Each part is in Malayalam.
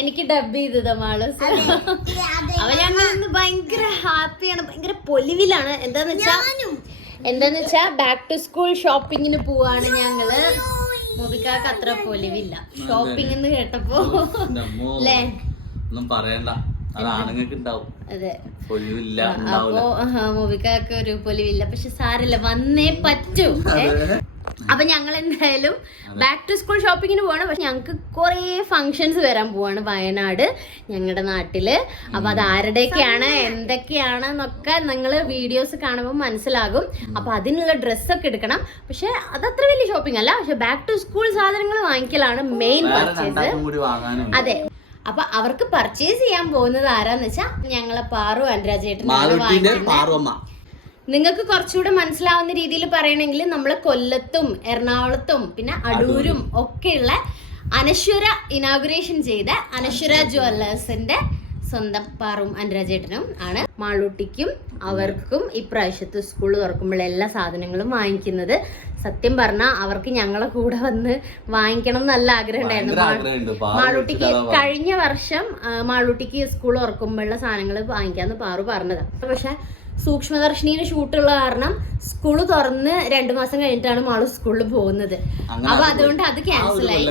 എനിക്ക് ഡബ് ചെയ്തതാ മാളൂസ്. അപ്പൊ ഞങ്ങൾ ഇന്ന് ഭയങ്കര ഹാപ്പിയാണ്, ഭയങ്കര പൊലിവിലാണ്. എന്താന്ന് വെച്ചാ ബാക്ക് ടു സ്കൂൾ ഷോപ്പിങ്ങിന് പോവാണ് ഞങ്ങള്. മോബിക്കാക്ക് അത്ര പൊലിവില്ല ഷോപ്പിംഗ് എന്ന് കേട്ടപ്പോ അല്ലേ, ഒന്നും പറയണ്ട, അതെ. അപ്പൊ മോബിക്കാക്ക് ഒരു പൊലിവില്ല, പക്ഷെ സാരല്ല, വന്നേ പറ്റൂ. അപ്പൊ ഞങ്ങൾ എന്തായാലും ബാക്ക് ടു സ്കൂൾ ഷോപ്പിങ്ങിന് പോവാണ്. പക്ഷെ ഞങ്ങക്ക് കുറെ ഫങ്ഷൻസ് വരാൻ പോവാണ് വയനാട്, ഞങ്ങളുടെ നാട്ടില്. അപ്പൊ അത് ആരുടെയൊക്കെയാണ് എന്തൊക്കെയാണ് എന്നൊക്കെ നിങ്ങള് വീഡിയോസ് കാണുമ്പോൾ മനസ്സിലാകും. അപ്പൊ അതിനുള്ള ഡ്രസ്സൊക്കെ എടുക്കണം. പക്ഷെ അതത്ര വലിയ ഷോപ്പിംഗ് അല്ല, പക്ഷെ ബാക്ക് ടു സ്കൂൾ സാധനങ്ങൾ വാങ്ങിക്കലാണ് മെയിൻ പർച്ചേസ്. അതെ. അപ്പൊ അവർക്ക് പർച്ചേസ് ചെയ്യാൻ പോകുന്നത് ആരാന്ന് വെച്ചാ ഞങ്ങളെ പാറു അനുരാജേട്ടൻ. നിങ്ങൾക്ക് കുറച്ചുകൂടെ മനസ്സിലാവുന്ന രീതിയിൽ പറയണമെങ്കിൽ നമ്മള് കൊല്ലത്തും എറണാകുളത്തും പിന്നെ അടൂരും ഒക്കെയുള്ള അനശ്വര ഇനാഗുറേഷൻ ചെയ്ത അനശ്വര ജ്വല്ലേഴ്സിന്റെ സ്വന്തം പാറും അനുരാജേട്ടനും ആണ്. മാളൂട്ടിക്കും അവർക്കും ഇപ്രാവശ്യത്തെ സ്കൂൾ തുറക്കുമ്പോൾ എല്ലാ സാധനങ്ങളും വാങ്ങിക്കുന്നത്. സത്യം പറഞ്ഞാൽ അവർക്ക് ഞങ്ങളെ കൂടെ വന്ന് വാങ്ങിക്കണം നല്ല ആഗ്രഹം ഉണ്ടായിരുന്നു. മാളൂട്ടിക്ക് കഴിഞ്ഞ വർഷം മാളൂട്ടിക്ക് സ്കൂൾ തുറക്കുമ്പോഴുള്ള സാധനങ്ങൾ വാങ്ങിക്കാന്ന് പാറു പറഞ്ഞതാണ്. പക്ഷെ സൂക്ഷ്മദർശിനിയുടെ ഷൂട്ടുള്ള കാരണം സ്കൂള് തുറന്ന് 2 മാസം കഴിഞ്ഞിട്ടാണ് മാളു സ്കൂളിൽ പോകുന്നത്. അപ്പൊ അതുകൊണ്ട് അത് ക്യാൻസലായി.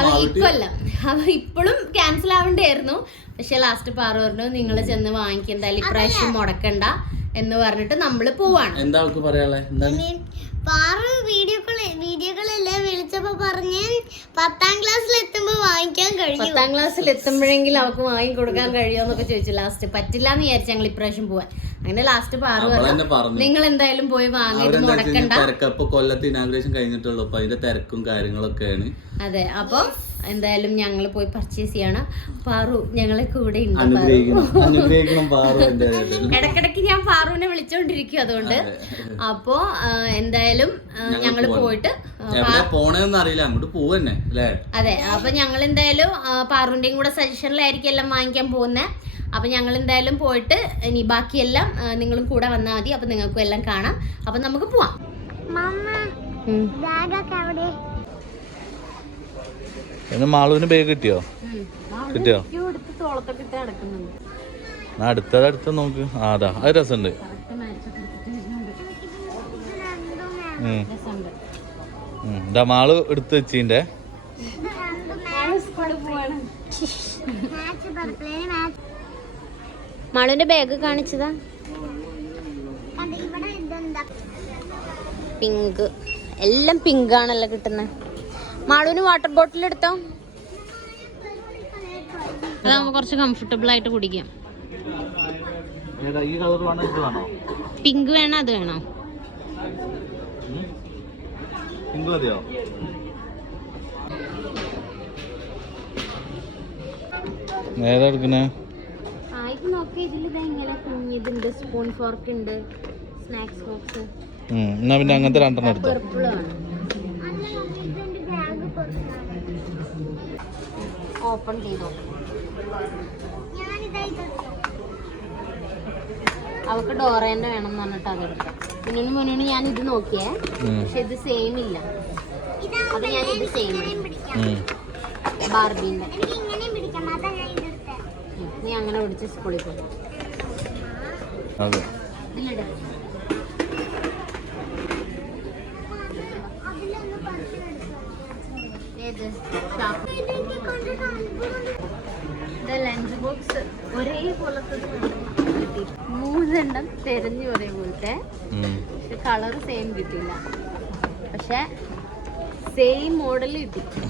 അത് ഇക്കൊല്ലം അപ്പൊ ഇപ്പോഴും ക്യാൻസൽ ആവണ്ടായിരുന്നു. പക്ഷെ ലാസ്റ്റ് പാറു പറഞ്ഞു നിങ്ങൾ ചെന്ന് വാങ്ങിക്കുക, എന്തായാലും ഇപ്രാവശ്യം മുടക്കണ്ട എന്ന് പറഞ്ഞിട്ട് നമ്മള് പോവാണ്. എന്താ പാറു വീഡിയോകളെല്ലാം വിളിച്ചപ്പോ പറഞ്ഞ് 10ാം ക്ലാസ്സിൽ എത്തുമ്പോ വാങ്ങിക്കാൻ കഴിയും. 10ാം ക്ലാസ്സിൽ എത്തുമ്പോഴെങ്കിലും അവർക്ക് വാങ്ങി കൊടുക്കാൻ കഴിയുമെന്നൊക്കെ ചോദിച്ചു. ലാസ്റ്റ് പറ്റില്ല എന്ന് വിചാരിച്ചു ഞങ്ങൾ ഇപ്രാവശ്യം പോവാൻ. അങ്ങനെ ലാസ്റ്റ് പാറു പറഞ്ഞു നിങ്ങൾ എന്തായാലും പോയി വാങ്ങിയിട്ട് മുടക്കണ്ട. കൊല്ലത്ത് ഇനാഗ്രേഷൻ കഴിഞ്ഞിട്ടുള്ളൂ, അപ്പൊ അതിന്റെ തിരക്കും കാര്യങ്ങളൊക്കെയാണ്. അതെ. അപ്പൊ എന്തായാലും ഞങ്ങൾ പോയി പർച്ചേസ് ചെയ്യണം. പാറു ഞങ്ങളെ കൂടെ ഉണ്ട്. ഇടക്കിടക്ക് ഞാൻ പാറുവിനെ വിളിച്ചോണ്ടിരിക്കും അതുകൊണ്ട്. അപ്പൊ എന്തായാലും ഞങ്ങൾ പോയിട്ട് പോണെന്ന് അറിയില്ല, അങ്ങോട്ട് പോവന്നെ അല്ലേ. അതെ. അപ്പൊ ഞങ്ങൾ എന്തായാലും പാറുവിന്റെയും കൂടെ സജഷനിലായിരിക്കും എല്ലാം വാങ്ങിക്കാൻ പോകുന്നത്. അപ്പൊ ഞങ്ങൾ എന്തായാലും പോയിട്ട് ഇനി ബാക്കിയെല്ലാം നിങ്ങളും കൂടെ വന്നാൽ മതി. അപ്പൊ നിങ്ങൾക്കും എല്ലാം കാണാം. അപ്പൊ നമുക്ക് പോവാം. മാളുവിന് ബാഗ് കിട്ടിയോ? അടുത്ത നോക്ക്. അതാ അത് രസമുണ്ട്. ഇതാ മാള് എടുത്ത് വെച്ചിന്റെ. മാളുവിന്റെ ബാഗ് കാണിച്ചതാ. പിങ്ക്, എല്ലാം പിങ്ക് ആണല്ലോ കിട്ടുന്നത്. മാളുവിന് വാട്ടർ ബോട്ടിൽ എടുത്തോ, അതാവുമ്പോ കുറച്ച് കംഫർട്ടബിൾ ആയിട്ട് കുടിക്കാം. പിങ്ക് വേണോ അത് വേണോ? നോക്കി ഇതിൽ ഇങ്ങനെ കുഞ്ഞിതുണ്ട്, സ്പൂൺ ഫോർക്ക് ഉണ്ട്, സ്നാക്സ് ബോക്സ്. പിന്നെ അങ്ങനത്തെ 2 എടുത്തോ. ഓപ്പൺ ചെയ്തോ. അവക്ക് ഡോറേന്റെ വേണം എന്ന് പറഞ്ഞിട്ട് അതെടുക്കാം. പിന്നെ മുന്നേ ഞാൻ ഇത് നോക്കിയേ, പക്ഷെ ഇത് സെയിം ഇല്ല. അപ്പൊ ഞാൻ ഇത് സെയിം ബാർബിന്റെ. നീ അങ്ങനെ പിടിച്ച് സ്കൂളിൽ പോകും. ലഞ്ച് ബോക്സ് ഒരേപോലത്തെ കിട്ടി. 3 എണ്ണം തെരഞ്ഞു ഒരേപോലത്തെ, പക്ഷെ കളർ സെയിം കിട്ടില്ല. പക്ഷെ സെയിം മോഡൽ കിട്ടി.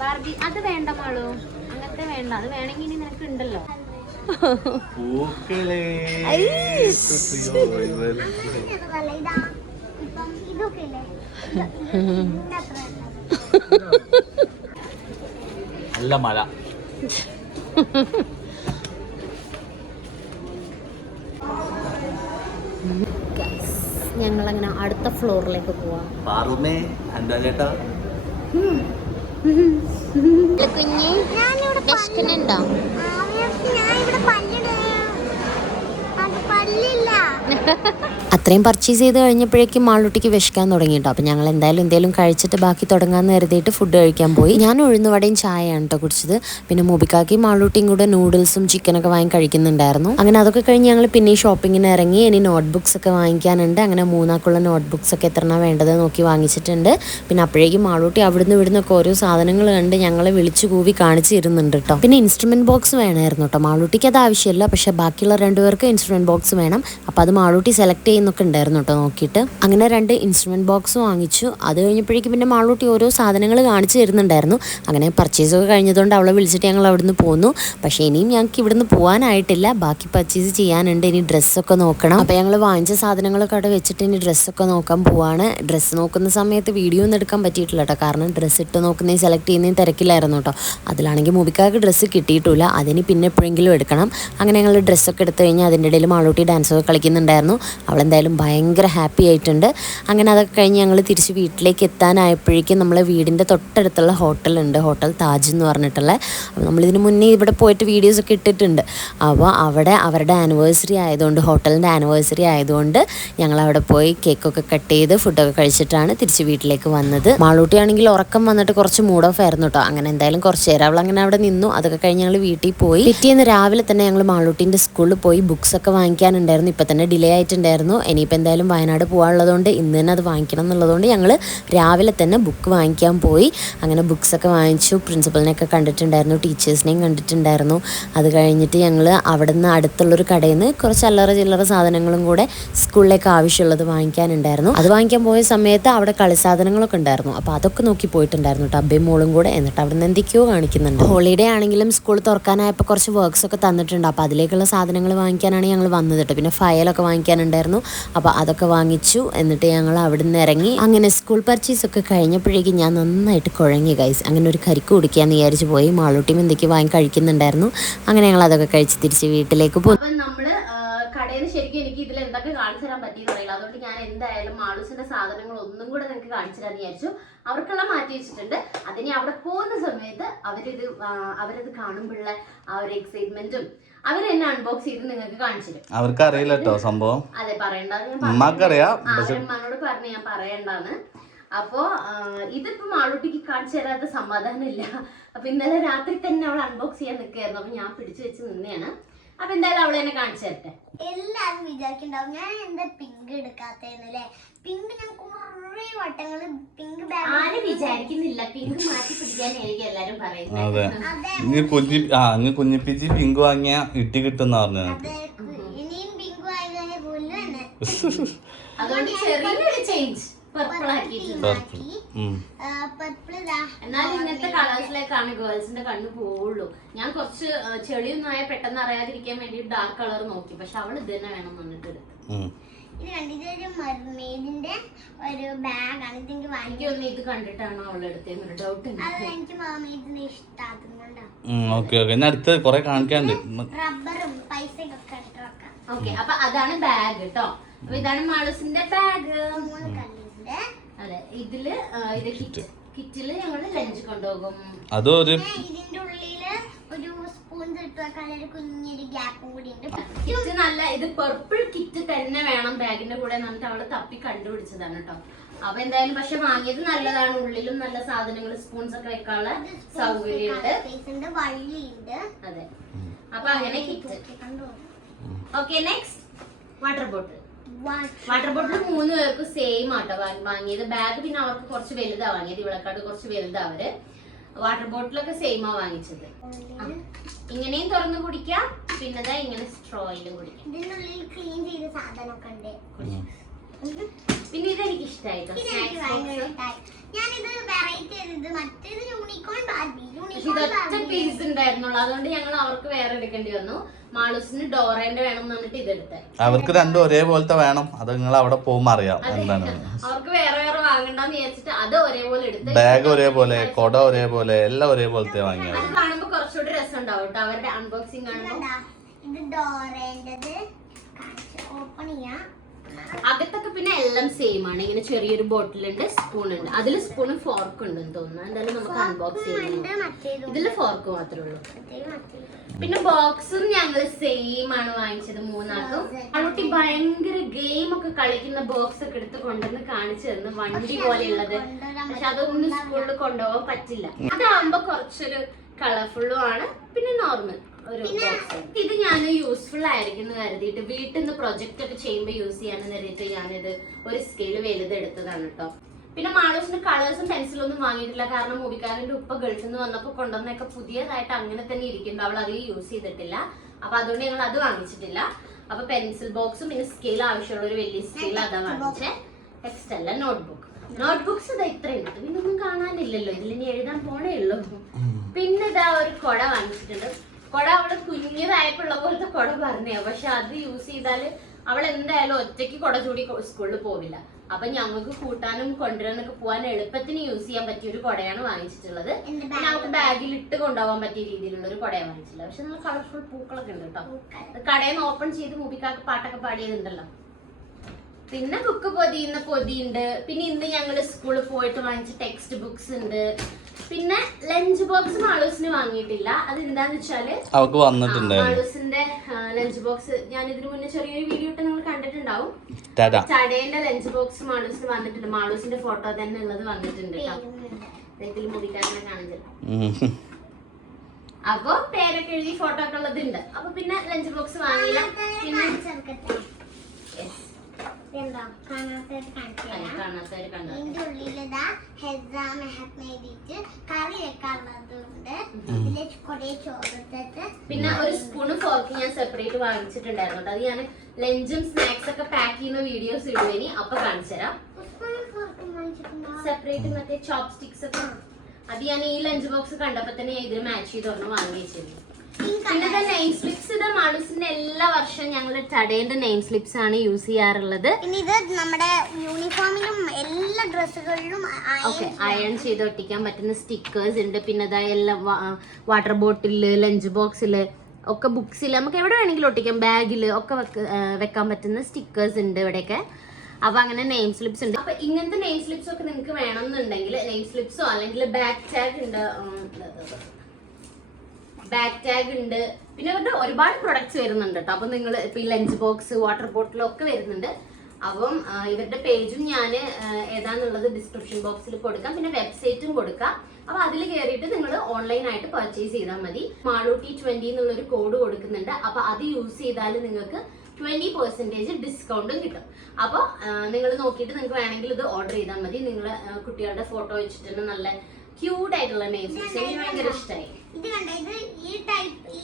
ബാർബി അത് വേണ്ട മാളു, അങ്ങനത്തെ വേണ്ട. അത് വേണമെങ്കിൽ ഇനി നിനക്ക് ഉണ്ടല്ലോ. നല്ല മഴ. ഞങ്ങളങ്ങനെ അടുത്ത ഫ്ലോറിലേക്ക് പോവാം. കുഞ്ഞ് വിശക്കുന്നുണ്ടോ? അത്രയും പർച്ചേസ് ചെയ്ത് കഴിഞ്ഞപ്പോഴേക്കും മാളൂട്ടിക്ക് വിശക്കാൻ തുടങ്ങിയിട്ടോ. അപ്പോൾ ഞങ്ങൾ എന്തെങ്കിലും കഴിച്ചിട്ട് ബാക്കി തുടങ്ങാമെന്ന് കരുതിയിട്ട് ഫുഡ് കഴിക്കാൻ പോയി. ഞാൻ ഉഴുന്നുവടയും ചായയാണ് കേട്ടോ കുടിച്ചത്. പിന്നെ മുബിക്കാക്കി മാളൂട്ടിയും കൂടെ നൂഡിൽസും ചിക്കനൊക്കെ വാങ്ങി കഴിക്കുന്നുണ്ടായിരുന്നു. അങ്ങനെ അതൊക്കെ കഴിഞ്ഞ് ഞങ്ങൾ പിന്നെ ഷോപ്പിങ്ങിന് ഇറങ്ങി. ഇനി നോട്ട്ബുക്സ് ഒക്കെ വാങ്ങിക്കാനുണ്ട്. അങ്ങനെ 3 ആൾക്കുള്ള നോട്ട്ബുക്സ് ഒക്കെ എത്രണ്ണ വേണ്ടത് നോക്കി വാങ്ങിച്ചിട്ടുണ്ട്. പിന്നെ അപ്പോഴേക്കും മാളൂട്ടി അവിടുന്ന് ഇവിടുന്നൊക്കെ ഓരോ സാധനങ്ങൾ കണ്ട് ഞങ്ങളെ വിളിച്ചു കൂവി കാണിച്ചു തരുന്നുണ്ട് കേട്ടോ. പിന്നെ ഇൻസ്ട്രുമെന്റ് ബോക്സ് വേണമായിരുന്നു കേട്ടോ. മാളൂട്ടിക്ക് അത് ആവശ്യമില്ല, പക്ഷെ ബാക്കിയുള്ള 2 പേർക്ക് ഇൻസ്ട്രുമെന്റ് ബോക്സ് വേണം. അപ്പോൾ അത് മാളൂട്ടി സെലക്ട് ചെയ്യുന്നൊക്കെ ഉണ്ടായിരുന്നു കേട്ടോ നോക്കിയിട്ട്. അങ്ങനെ 2 ഇൻസ്ട്രുമെന്റ് ബോക്സ് വാങ്ങിച്ചു. അത് കഴിഞ്ഞപ്പോഴേക്കും പിന്നെ മാളൂട്ടി ഓരോ സാധനങ്ങൾ കാണിച്ചു തരുന്നുണ്ടായിരുന്നു. അങ്ങനെ പർച്ചേസൊക്കെ കഴിഞ്ഞതുകൊണ്ട് അവളെ വിളിച്ചിട്ട് ഞങ്ങൾ അവിടുന്ന് പോന്നു. പക്ഷേ ഇനിയും ഞങ്ങൾക്ക് ഇവിടുന്ന് പോകാനായിട്ടില്ല, ബാക്കി പർച്ചേസ് ചെയ്യാനുണ്ട്. ഇനി ഡ്രസ്സൊക്കെ നോക്കണം. അപ്പോൾ ഞങ്ങൾ വാങ്ങിച്ച സാധനങ്ങളൊക്കെ അവിടെ വെച്ചിട്ട് ഇനി ഡ്രസ്സൊക്കെ നോക്കാൻ പോവാണ്. ഡ്രസ്സ് നോക്കുന്ന സമയത്ത് വീഡിയോ ഒന്നും എടുക്കാൻ പറ്റിയിട്ടില്ല കേട്ടോ. കാരണം ഡ്രസ്സ് ഇട്ട് നോക്കുന്നതും സെലക്ട് ചെയ്യുന്നതും തിരക്കിലായിരുന്നു കേട്ടോ. അതിലാണെങ്കിൽ മുബിക്കാർക്ക് ഡ്രസ്സ് കിട്ടിയിട്ടില്ല, അതിന് പിന്നെ എപ്പോഴെങ്കിലും എടുക്കണം. അങ്ങനെ ഞങ്ങൾ ഡ്രസ്സൊക്കെ എടുത്തു കഴിഞ്ഞാൽ അതിൻ്റെ ഇടയിൽ മാളൂട്ടി ഡാൻസൊക്കെ കളിക്കുന്നുണ്ടായിരുന്നു. അവളെന്തായാലും ഭയങ്കര ഹാപ്പി ആയിട്ടുണ്ട്. അങ്ങനെ അതൊക്കെ കഴിഞ്ഞ് ഞങ്ങൾ തിരിച്ച് വീട്ടിലേക്ക് എത്താനായപ്പോഴേക്കും നമ്മളെ വീടിൻ്റെ തൊട്ടടുത്തുള്ള ഹോട്ടലുണ്ട്, ഹോട്ടൽ താജ് എന്ന് പറഞ്ഞിട്ടുള്ള. അപ്പോൾ നമ്മളിതിന് മുന്നേ ഇവിടെ പോയിട്ട് വീഡിയോസൊക്കെ ഇട്ടിട്ടുണ്ട്. അപ്പോൾ അവിടെ അവരുടെ ആനിവേഴ്സറി ആയതുകൊണ്ട്, ഹോട്ടലിൻ്റെ ആനിവേഴ്സറി ആയതുകൊണ്ട് ഞങ്ങൾ അവിടെ പോയി കേക്കൊക്കെ കട്ട് ചെയ്ത് ഫുഡൊക്കെ കഴിച്ചിട്ടാണ് തിരിച്ച് വീട്ടിലേക്ക് വന്നത്. മാളൂട്ടിയാണെങ്കിൽ ഉറക്കം വന്നിട്ട് കുറച്ച് മൂഡ് ഓഫ് ആയിരുന്നു കേട്ടോ. അങ്ങനെ എന്തായാലും കുറച്ച് നേരം അവൾ അങ്ങനെ അവിടെ നിന്നു. അതൊക്കെ കഴിഞ്ഞ് ഞങ്ങൾ വീട്ടിൽ പോയി. പിറ്റേന്ന് രാവിലെ തന്നെ ഞങ്ങൾ മാളൂട്ടിൻ്റെ സ്കൂളിൽ പോയി ബുക്സൊക്കെ വാങ്ങിക്കാനുണ്ടായിരുന്നു. ഇപ്പം തന്നെ ഡിലേ ആയിട്ടുണ്ടായിരുന്നു. ഇനിയിപ്പോൾ എന്തായാലും വയനാട് പോകാനുള്ളതുകൊണ്ട് ഇന്ന് തന്നെ അത് വാങ്ങിക്കണം എന്നുള്ളതുകൊണ്ട് ഞങ്ങൾ രാവിലെ തന്നെ ബുക്ക് വാങ്ങിക്കാൻ പോയി. അങ്ങനെ ബുക്സൊക്കെ വാങ്ങിച്ചു. പ്രിൻസിപ്പലിനെയൊക്കെ കണ്ടിട്ടുണ്ടായിരുന്നു, ടീച്ചേഴ്സിനെയും കണ്ടിട്ടുണ്ടായിരുന്നു. അത് കഴിഞ്ഞിട്ട് ഞങ്ങൾ അവിടെ നിന്ന് അടുത്തുള്ളൊരു കടയിൽ നിന്ന് കുറച്ച് അല്ലറ ചില്ലറ സാധനങ്ങളും കൂടെ സ്കൂളിലേക്ക് ആവശ്യമുള്ളത് വാങ്ങിക്കാനുണ്ടായിരുന്നു. അത് വാങ്ങിക്കാൻ പോയ സമയത്ത് അവിടെ കളി സാധനങ്ങളൊക്കെ ഉണ്ടായിരുന്നു. അപ്പോൾ അതൊക്കെ നോക്കി പോയിട്ടുണ്ടായിരുന്നു കേട്ടോ, അബ്ബയും മോളും കൂടെ. എന്നിട്ട് അവിടെ നിന്ന് എന്തൊക്കെയോ കാണിക്കുന്നുണ്ട്. ഹോളിഡേ ആണെങ്കിലും സ്കൂൾ തുറക്കാനായപ്പോൾ കുറച്ച് വർക്ക്സ് ഒക്കെ തന്നിട്ടുണ്ട്. അപ്പോൾ അതിലേക്കുള്ള സാധനങ്ങൾ വാങ്ങിക്കാനാണ് ഞങ്ങൾ വന്നത് കേട്ടോ. പിന്നെ ഫയലൊക്കെ വാങ്ങിക്കാനുണ്ടായിരുന്നു. അപ്പോൾ അതൊക്കെ വാങ്ങിച്ചു. എന്നിട്ട് ഞങ്ങൾ അവിടെ നിന്ന് ഇറങ്ങി. അങ്ങനെ സ്കൂൾ പർച്ചേസൊക്കെ കഴിഞ്ഞപ്പോഴേക്കും ഞാൻ നന്നായിട്ട് കുഴങ്ങി ഗൈസ്. അങ്ങനെ ഒരു കരിക്ക് കുടിക്കാമെന്ന് വിചാരിച്ച് പോയി. മാളൂട്ടിയും എന്തൊക്കെ വാങ്ങി കഴിക്കുന്നുണ്ടായിരുന്നു. അങ്ങനെ ഞങ്ങൾ അതൊക്കെ കഴിച്ച് തിരിച്ച് വീട്ടിലേക്ക് പോയി. അപ്പം നമ്മള് കടയിൽ ശരിക്കും എനിക്ക് ഇതിൽ എന്തൊക്കെ കാണിച്ചു തരാൻ പറ്റിയെന്ന് അറിയില്ല. അതുകൊണ്ട് ഞാൻ എന്തായാലും മാളൂസിന്റെ സാധനങ്ങൾ ഒന്നും കൂടെ നിങ്ങൾക്ക് കാണിച്ചു തരാന്ന് വിചാരിച്ചു. അവർക്കുള്ള മാറ്റി വെച്ചിട്ടുണ്ട്. അതിന് അവിടെ പോകുന്ന സമയത്ത് അവരത് കാണുമ്പോഴുള്ള ആ ഒരു എക്സൈറ്റ്മെന്റും അവർ എന്നെ അൺബോക്സ് ചെയ്ത് നിങ്ങൾക്ക് കാണിച്ചു തരും. അവർക്ക് അറിയില്ല കേട്ടോ സംഭവം. അതെ, പറയണ്ടെന്ന് അമ്മയോട് പറഞ്ഞു ഞാൻ പറയണ്ടാന്ന്. അപ്പോ ഇതിപ്പോ മാളൂട്ടിക്ക് കാണിച്ചു തരാത്ത സമാധാനമില്ല. അപ്പൊ ഇന്നലെ രാത്രി തന്നെ അവൾ അൺബോക്സ് ചെയ്യാൻ നിൽക്കുകയായിരുന്നു. അപ്പൊ ഞാൻ പിടിച്ചു വെച്ച് നിന്നെയാണ്. അപ്പൊ എന്തായാലും അവളെ എന്നെ കാണിച്ചു തരട്ടെ. എല്ലാരും വിചാരിക്കണ്ടാവും ഞാൻ എന്താ പിങ്ക് എടുക്കാത്തല്ലേ. പിങ്ക് ഞാൻ കുറേ വട്ടങ്ങള് പിങ്ക് ആരും വിചാരിക്കുന്നില്ല. പിങ്ക് മാറ്റി പിടിക്കാനായിരിക്കും എല്ലാരും പറയുന്നത്. കുഞ്ഞിപ്പിച്ചി പിങ്ക് വാങ്ങിയ ഇട്ടി കിട്ടുന്ന പറഞ്ഞു. ഇനിയും പിങ്ക് വാങ്ങിയ പോലെ തന്നെ. അതുകൊണ്ട് ചെറിയൊരു ചേഞ്ച് എന്നാലും ഇങ്ങനത്തെ കളേഴ്സിലേക്കാണ് ഗേൾസിന്റെ കണ്ണ് പോവുള്ളൂ. ഞാൻ കുറച്ച് ചെളിയൊന്നും ആയ പെട്ടെന്ന് അറിയാതിരിക്കാൻ വേണ്ടി ഡാർക്ക് കളർ നോക്കി. പക്ഷെ അവൾ ഇത് തന്നെ വേണം എന്നിട്ട് എടുത്തു. ഇത് കണ്ടിട്ട് മെർമെയ്ഡിന്റെ ഒരു ബാഗാണ്. എനിക്ക് ഒന്ന് ഇത് കണ്ടിട്ടാണോ അവൾ എടുത്തതെന്നൊരു ഡൗട്ട് ഉണ്ട്. അത് എനിക്ക് മെർമെയ്ഡിനെ ഇഷ്ടമാകുന്നുണ്ടോ. കൊറേ കാണിക്കാണ്ട് റബ്ബറും പൈസയൊക്കെ എടുത്ത് വെക്കാം. ഓക്കെ, അപ്പൊ അതാണ് ബാഗ് കേട്ടോ. അപ്പൊ ഇതാണ് മാളൂസിന്റെ ബാഗ്. അതെ, ഇതില് ഇത് കിറ്റില് ഞങ്ങള് ലഞ്ച് കൊണ്ടുപോകും. ഇതിന്റെ ഉള്ളില് ഒരു സ്പൂൺ ഇട്ട് വെക്കാൻ ഒരു കുഞ്ഞൊരു ഗ്യാപ്പും കൂടി ഉണ്ട്. കിറ്റ് നല്ല ഇത് പർപ്പിൾ കിറ്റ് തന്നെ വേണം ബാഗിന്റെ കൂടെ എന്നിട്ട് അവള് തപ്പി കണ്ടുപിടിച്ചതാണ് കേട്ടോ. അപ്പൊ എന്തായാലും പക്ഷെ വാങ്ങിയത് നല്ലതാണ്. ഉള്ളിലും നല്ല സാധനങ്ങൾ സ്പൂൺസ് ഒക്കെ വെക്കാനുള്ള സൗകര്യമുണ്ട്, വള്ളിയുണ്ട്. അതെ, അപ്പൊ അങ്ങനെ kit. Okay, next water bottle. Water bottle 3 പേർക്ക് സെയിം ആട്ടോ വാങ്ങിയത്. ബാഗ് പിന്നെ അവർക്ക് കുറച്ച് വലുതാ വാങ്ങിയത്, ഇവിടെക്കാട് കുറച്ച് വലുതാ അവര്. വാട്ടർ ബോട്ടിലൊക്കെ സെയിമാ വാങ്ങിച്ചത്. ഇങ്ങനെയും തുറന്ന് കുടിക്കാം, പിന്നെ ഇങ്ങനെ സ്ട്രോയിലും കുടിക്കാം. ഇതിനുള്ളിൽ ക്ലീൻ ചെയ്ത സാധനമൊക്കെ ഉണ്ട്. പിന്നെ ഇതെനിക്ക് ഇഷ്ടമായിട്ടോ. ഞാനിത് വെറൈറ്റി ചെയ്തത് മറ്റേത് യൂണിക്കോൺ ബാർബി. ഇതൊറ്റ പീസ് ഉണ്ടായിരുന്നുള്ളൂ, അതുകൊണ്ട് ഞങ്ങൾ അവർക്ക് വേറെ എടുക്കേണ്ടി വന്നു. മാളൂസിന് ഡോറേന്റെ വേണം എന്ന് പറഞ്ഞിട്ട് ഇതെടുത്ത്. അവർക്ക് രണ്ടും ഒരേപോലത്തെ വേണം. അത് നിങ്ങൾ അവിടെ പോകുമ്പോ അറിയാം എന്താണ്. അവർക്ക് വേറെ വേറെ വാങ്ങണ്ടെന്ന് വിചാരിച്ചിട്ട് അത് ഒരേപോലെ എടുത്ത്. ബാഗ് ഒരേപോലെ, കൊട ഒരേപോലെ, എല്ലാം ഒരേപോലത്തെ വാങ്ങിയത്. അത് കാണുമ്പോ കുറച്ചുകൂടി രസം ഉണ്ടാവും കേട്ടോ അവരുടെ അൺബോക്സിങ് കാണുമ്പോ. ഇത് ഡോറേന്റത് ഓപ്പൺ ചെയ്യാം. അകത്തൊക്കെ പിന്നെ എല്ലാം സെയിം ആണ്. ഇങ്ങനെ ചെറിയൊരു ബോട്ടിലുണ്ട്, സ്പൂൺ ഉണ്ട്. അതിൽ സ്പൂണും ഫോർക്കും ഉണ്ടെന്ന് തോന്നുന്നു. എന്തായാലും നമുക്ക് അൺബോക്സ് ചെയ്യാം. ഇതില് ഫോർക്ക് മാത്രമേ ഉള്ളൂ. പിന്നെ ബോക്സും ഞങ്ങള് സെയിം ആണ് വാങ്ങിച്ചത് 3 ആൾക്കും. കുട്ടി ഭയങ്കര ഗെയിം ഒക്കെ കളിക്കുന്ന ബോക്സ് ഒക്കെ എടുത്ത് കൊണ്ടുവന്ന് കാണിച്ചു തന്നു, വണ്ടി പോലെയുള്ളത്. പക്ഷെ അതൊന്നും സ്കൂളിൽ കൊണ്ടുപോകാൻ പറ്റില്ല. അതാവുമ്പോ കുറച്ചൊരു കളർഫുള്ളും ആണ്, പിന്നെ നോർമൽ ഒരു ബോക്സ്. ഇത് ഞാൻ യൂസ്ഫുൾ ആയിരിക്കും എന്ന് കരുതിയിട്ട് വീട്ടിൽ നിന്ന് പ്രൊജക്ട് ഒക്കെ ചെയ്യുമ്പോൾ യൂസ് ചെയ്യാന്ന് കരുതിയിട്ട് ഞാനിത് ഒരു സ്കെയിൽ വലുത് എടുത്തതാണ് കേട്ടോ. പിന്നെ മാളൂസിന് കളേഴ്സും പെൻസിലും ഒന്നും വാങ്ങിയിട്ടില്ല. കാരണം മുടിക്കാരന്റെ ഉപ്പ ഗൾഫിൽ നിന്ന് വന്നപ്പോൾ കൊണ്ടുവന്നൊക്കെ പുതിയതായിട്ട് അങ്ങനെ തന്നെ ഇരിക്കുന്നുണ്ട്. അവൾ അധികം യൂസ് ചെയ്തിട്ടില്ല. അപ്പൊ അതുകൊണ്ട് ഞങ്ങൾ അത് വാങ്ങിച്ചിട്ടില്ല. അപ്പൊ പെൻസിൽ ബോക്സും പിന്നെ സ്കെയിൽ ആവശ്യമുള്ള ഒരു വലിയ സ്കെയിൽ അതാ വാങ്ങിച്ചേ. ടെക്സ്റ്റ് അല്ല, നോട്ട്ബുക്സ് ഇതാ ഇത്രയുണ്ട്. പിന്നെ ഒന്നും കാണാനില്ലല്ലോ, ഇതിലിനി എഴുതാൻ പോണേ ഉള്ളൂ. പിന്നെ ഇതാ ഒരു കൊട വാങ്ങിച്ചിട്ടുണ്ട്. കൊട അവള് കുഞ്ഞതായപ്പോഴുള്ള പോലത്തെ കൊട പറഞ്ഞേ, പക്ഷെ അത് യൂസ് ചെയ്താല് അവൾ എന്തായാലും ഒറ്റയ്ക്ക് കൊട ചൂടി സ്കൂളിൽ പോവില്ല. അപ്പൊ ഞങ്ങൾക്ക് കൂട്ടാനും കൊണ്ടുവരാനൊക്കെ പോകാൻ എളുപ്പത്തിന് യൂസ് ചെയ്യാൻ പറ്റിയ ഒരു കൊടയാണ് വാങ്ങിച്ചിട്ടുള്ളത്. പിന്നെ അവൾക്ക് ബാഗിൽ ഇട്ട് കൊണ്ടുപോകാൻ പറ്റിയ രീതിയിലുള്ള ഒരു കൊടയാണ് വാങ്ങിച്ചില്ല. പക്ഷെ നല്ല കളർഫുൾ പൂക്കളൊക്കെ ഉണ്ട് കേട്ടോ. കടയിൽ നിന്ന് ഓപ്പൺ ചെയ്ത് മൂപ്പിക്കാർക്ക് പാട്ടൊക്കെ പാടിയതുണ്ടല്ലോ. പിന്നെ ബുക്ക് പൊതിയുണ്ട്. പിന്നെ ഇന്ന് ഞങ്ങള് സ്കൂളിൽ പോയിട്ട് വാങ്ങിച്ച ടെക്സ്റ്റ് ബുക്സ് ഉണ്ട്. പിന്നെ ലഞ്ച് ബോക്സ് മാളൂസിന് വാങ്ങിയിട്ടില്ല. അത് എന്താന്ന് വെച്ചാല് അവർക്ക് വന്നിട്ടുണ്ട് മാളൂസിന്റെ ലഞ്ച് ബോക്സ്. ഞാൻ ഇതിനു മുന്നേ ചെറിയൊരു വീഡിയോ ഇട്ട് നിങ്ങൾ കണ്ടിട്ടുണ്ടാവും. ചടേന്റെ ലഞ്ച് ബോക്സ് മാളൂസിന് വന്നിട്ടുണ്ട്. മാളൂസിന്റെ ഫോട്ടോ തന്നെ ഉള്ളത് വന്നിട്ടുണ്ട് ഇതിൽ മുടിക്കാരനെ കാണിച്ചത്. അപ്പൊ പേരൊക്കെ എഴുതി ഫോട്ടോ ഒക്കെ ഉള്ളതുണ്ട്. അപ്പൊ പിന്നെ ലഞ്ച് ബോക്സ് വാങ്ങിയില്ല. പിന്നെ പിന്നെ ഒരു സ്പൂണും ഫോർക്കും ഞാൻ സെപ്പറേറ്റ് വാങ്ങിച്ചിട്ടുണ്ടായിരുന്നു. അത് ഞാൻ ലഞ്ചും സ്നാക്സ് ഒക്കെ പാക്ക് ചെയ്യുന്ന വീഡിയോസ് ഇടുവേനി, അപ്പൊ കാണിച്ചുതരാം. സെപ്പറേറ്റ് മറ്റേ ചോപ്പ് സ്റ്റിക്സ് ഒക്കെ അത് ഞാൻ ഈ ലഞ്ച് ബോക്സ് കണ്ടപ്പോ തന്നെ ഇതിന് മാച്ച് ചെയ്ത് വാങ്ങി വെച്ചിരുന്നു. പിന്നെ നെയിം സ്ലിപ്സ് ഇത് മാളൂസിന്റെ എല്ലാ വർഷവും ഞങ്ങൾ ചടേന്റെ നെയിം സ്ലിപ്സ് ആണ് യൂസ് ചെയ്യാറുള്ളത്. ഇത് നമ്മുടെ യൂണിഫോമിലും എല്ലാ ഡ്രസ്സുകളിലും അയൺ ചെയ്ത് ഒട്ടിക്കാൻ പറ്റുന്ന സ്റ്റിക്കേഴ്സ് ഉണ്ട്. പിന്നെ എല്ലാം വാട്ടർ ബോട്ടില്, ലഞ്ച് ബോക്സില് ഒക്കെ, ബുക്സിൽ നമുക്ക് എവിടെ വേണമെങ്കിലും ഒട്ടിക്കാം. ബാഗില് ഒക്കെ വെക്കാൻ പറ്റുന്ന സ്റ്റിക്കേഴ്സ് ഉണ്ട് ഇവിടെയൊക്കെ. അപ്പൊ അങ്ങനെ നെയിം സ്ലിപ്സ് ഉണ്ട്. അപ്പൊ ഇങ്ങനത്തെ നെയിം സ്ലിപ്സ് ഒക്കെ നിങ്ങൾക്ക് വേണമെന്നുണ്ടെങ്കിൽ നെയിം സ്ലിപ്സോ അല്ലെങ്കിൽ ബാക്ക് ടാഗ് ഉണ്ട്, പിന്നെ അവരുടെ ഒരുപാട് പ്രൊഡക്ട്സ് വരുന്നുണ്ട് കേട്ടോ. അപ്പൊ നിങ്ങൾ ഇപ്പൊ ഈ ലഞ്ച് ബോക്സ്, വാട്ടർ ബോട്ടിൽ ഒക്കെ വരുന്നുണ്ട്. അപ്പം ഇവരുടെ പേജും ഞാൻ ഏതാന്നുള്ളത് ഡിസ്ക്രിപ്ഷൻ ബോക്സിൽ കൊടുക്കാം. പിന്നെ വെബ്സൈറ്റും കൊടുക്കാം. അപ്പൊ അതിൽ കയറിയിട്ട് നിങ്ങൾ ഓൺലൈനായിട്ട് പർച്ചേസ് ചെയ്താൽ മതി. മാളൂട്ടി 20 എന്നുള്ളൊരു കോഡ് കൊടുക്കുന്നുണ്ട്. അപ്പൊ അത് യൂസ് ചെയ്താൽ നിങ്ങൾക്ക് 20% ഡിസ്കൗണ്ടും കിട്ടും. അപ്പോൾ നിങ്ങൾ നോക്കിയിട്ട് നിങ്ങൾക്ക് വേണമെങ്കിൽ ഇത് ഓർഡർ ചെയ്താൽ മതി. നിങ്ങൾ കുട്ടികളുടെ ഫോട്ടോ വെച്ചിട്ട് നല്ല ക്യൂട്ട് ആയിട്ടുള്ള നെയിംസ് എനിക്ക് ഭയങ്കര ഇഷ്ടമായി. ഇത് കണ്ടോ, ഇത്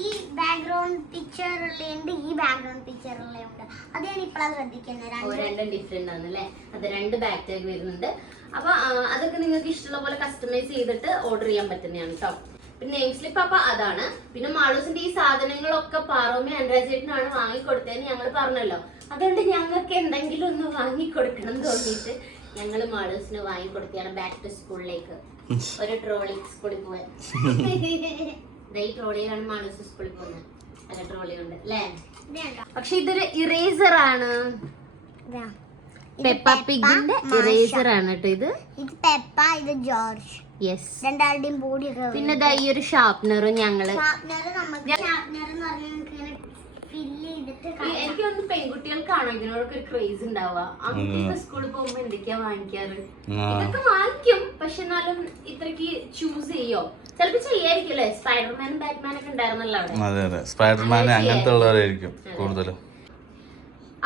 ഈ ബാക്ക്ഗ്രൗണ്ട് പിക്ചറുള്ളുണ്ട്, ഈ ബാക്ക്ഗ്രൗണ്ട് പിക്ചറുള്ളുണ്ട്. അത് ഞാൻ ഇപ്പോഴാണ് ശ്രദ്ധിക്കുന്നത്. രണ്ടും ഡിഫറെന്റ് ആണ് അല്ലേ? അത് 2 ബാക്ക് ടാഗ് വരുന്നുണ്ട്. അപ്പൊ അതൊക്കെ നിങ്ങൾക്ക് ഇഷ്ടമുള്ള പോലെ കസ്റ്റമൈസ് ചെയ്തിട്ട് ഓർഡർ ചെയ്യാൻ പറ്റുന്നതാണ് കേട്ടോ. പിന്നെ നെയിം സ്ലിപ്പ് അപ്പൊ അതാണ്. പിന്നെ മാളൂസിന്റെ ഈ സാധനങ്ങളൊക്കെ പാറോമി അനുരാജേട്ടനാണ് വാങ്ങിക്കൊടുത്തതെന്ന് ഞങ്ങൾ പറഞ്ഞല്ലോ. അതുകൊണ്ട് ഞങ്ങൾക്ക് എന്തെങ്കിലും ഒന്ന് വാങ്ങിക്കൊടുക്കണം എന്ന് തോന്നിയിട്ട് ഞങ്ങൾ മാളൂസിന് വാങ്ങിക്കൊടുക്കുകയാണ് ബാക്ക് ടു സ്കൂളിലേക്ക്. ഒരു ട്രോളി സ്കൂളിൽ പോവാൻ. ഈ ട്രോളിയിലാണ് മാളൂസ് സ്കൂളിൽ പോകുന്നത്. നല്ല ട്രോളി ഉണ്ട് അല്ലേ? പക്ഷെ ഇതൊരു ഇറേസർ ആണ്. പെപ്പ പിഗിന്റെ ഇറേസർ ആണ് കേട്ടോ ഇത്. ഇത് പെപ്പ, ഇത് ജോർജ്. Yes, രണ്ടാളുടെയും body. പിന്നെ ഈ ഒരു ഷാർപ്നറും ഞങ്ങള് എനിക്കൊന്ന് പെൺകുട്ടികൾക്കാണോ ഇതിനോടൊക്കെ ഒരു ക്രേസ് ഉണ്ടാവുക? അന്നൊക്കെ സ്കൂളിൽ പോകുമ്പോ എന്തൊക്കെയാ വാങ്ങിക്കാറ്? ഇതൊക്കെ വാങ്ങിക്കും, പക്ഷെ എന്നാലും ഇത്രക്ക് ചൂസ് ചെയ്യോ? ചിലപ്പോ ചെയ്യായിരിക്കും അല്ലേ? സ്പൈഡർമാനും ബാറ്റ്മാനൊക്കെ ഉണ്ടായിരുന്നല്ലോ അവിടെ. സ്പൈഡർമാൻ അങ്ങനത്തെ ഉള്ളവരായിരിക്കും കൂടുതലും.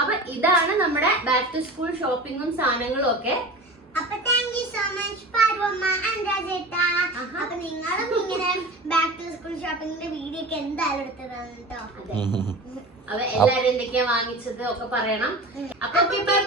അപ്പൊ ഇതാണ് നമ്മുടെ ബാക്ക് ടു സ്കൂൾ ഷോപ്പിങ്ങും സാധനങ്ങളും ഒക്കെ. അപ്പൊ thank you so much Parvamma and രാജേട്ടാ. അപ്പൊ നിങ്ങളും ഇങ്ങനെ ബാക്ക് ടു സ്കൂൾ ഷോപ്പിങ്ങിന്റെ വീഡിയോ ഒക്കെ എന്തായാലും എടുത്തതാണ് കേട്ടോ. അപ്പൊ എല്ലാരും എന്തൊക്കെയാ വാങ്ങിച്ചത് ഒക്കെ പറയണം. അപ്പൊ ബൈ.